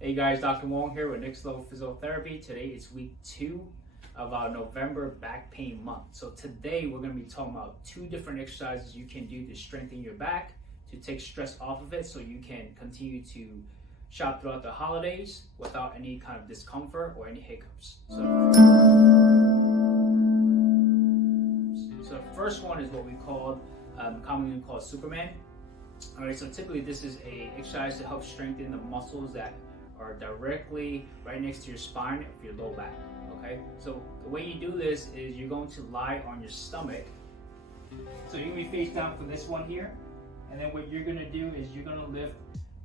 Hey guys, Dr. Wong here with Next Level Physiotherapy. Today is week 2 of our November back pain month. So today we're going to be talking about 2 different exercises you can do to strengthen your back, to take stress off of it so you can continue to shop throughout the holidays without any kind of discomfort or any hiccups. So the first one is what we call, commonly called Superman. Alright, so typically this is a exercise to help strengthen the muscles that are directly right next to your spine of your low back. Okay, so the way you do this is you're going to lie on your stomach. So you're going to be face down for this one here, and then what you're going to do is you're going to lift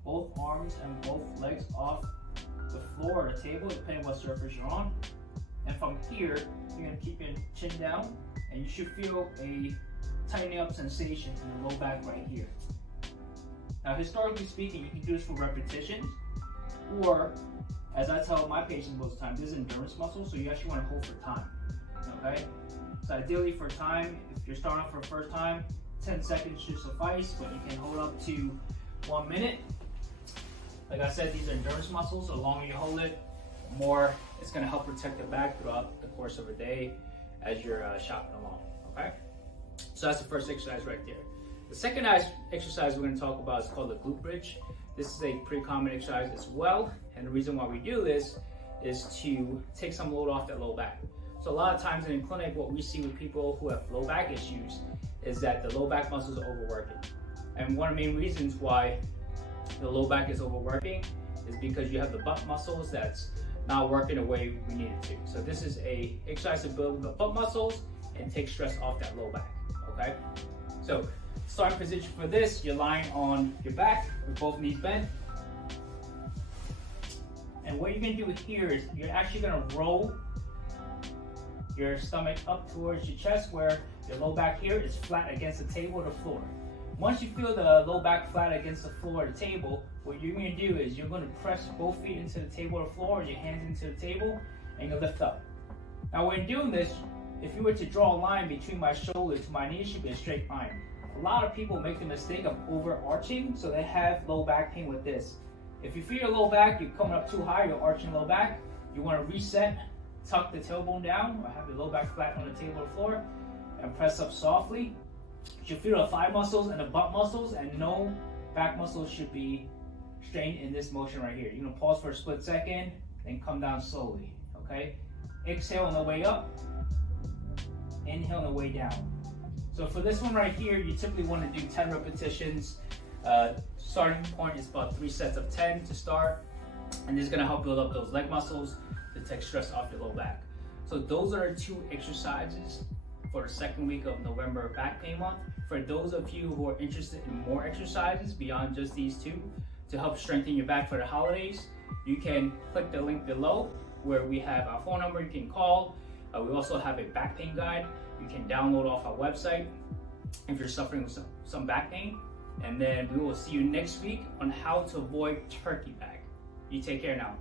both arms and both legs off the floor or the table, depending what surface you're on. And from here, you're going to keep your chin down, and you should feel a tightening up sensation in the low back right here. Now, historically speaking, you can do this for repetitions, or, as I tell my patients most of the time, this is endurance muscle, so you actually want to hold for time, okay? So ideally for time, if you're starting off for the first time, 10 seconds should suffice, but you can hold up to 1 minute. Like I said, these are endurance muscles, so the longer you hold it, the more it's going to help protect the back throughout the course of a day as you're shopping along, okay? So that's the first exercise right there. The second exercise we're going to talk about is called the glute bridge. This is a pretty common exercise as well, and the reason why we do this is to take some load off that low back. So a lot of times in the clinic, what we see with people who have low back issues is that the low back muscles are overworking. And one of the main reasons why the low back is overworking is because you have the butt muscles that's not working the way we need it to. So this is a exercise to build the butt muscles and take stress off that low back, okay? So starting position for this, you're lying on your back with both knees bent. And what you're going to do here is you're actually going to roll your stomach up towards your chest, where your low back here is flat against the table or the floor. Once you feel the low back flat against the floor or the table, what you're going to do is you're going to press both feet into the table or the floor, or your hands into the table, and you lift up. Now when doing this, if you were to draw a line between my shoulder to my knee, it should be a straight line. A lot of people make the mistake of overarching, so they have low back pain with this. If you feel your low back, you're coming up too high, you're arching low back, you want to reset, tuck the tailbone down, or have the low back flat on the table or floor, and press up softly. You should feel the thigh muscles and the butt muscles, and no back muscles should be strained in this motion right here. You're going to pause for a split second, then come down slowly, okay? Exhale on the way up, inhale on the way down. So for this one right here, you typically want to do 10 repetitions. Starting point is about 3 sets of 10 to start. And this is going to help build up those leg muscles to take stress off your low back. So those are 2 exercises for the second week of November back pain month. For those of you who are interested in more exercises beyond just these 2 to help strengthen your back for the holidays, you can click the link below where we have our phone number you can call. We also have a back pain guide you can download off our website if you're suffering with some back pain. And then we will see you next week on how to avoid turkey back. You take care now.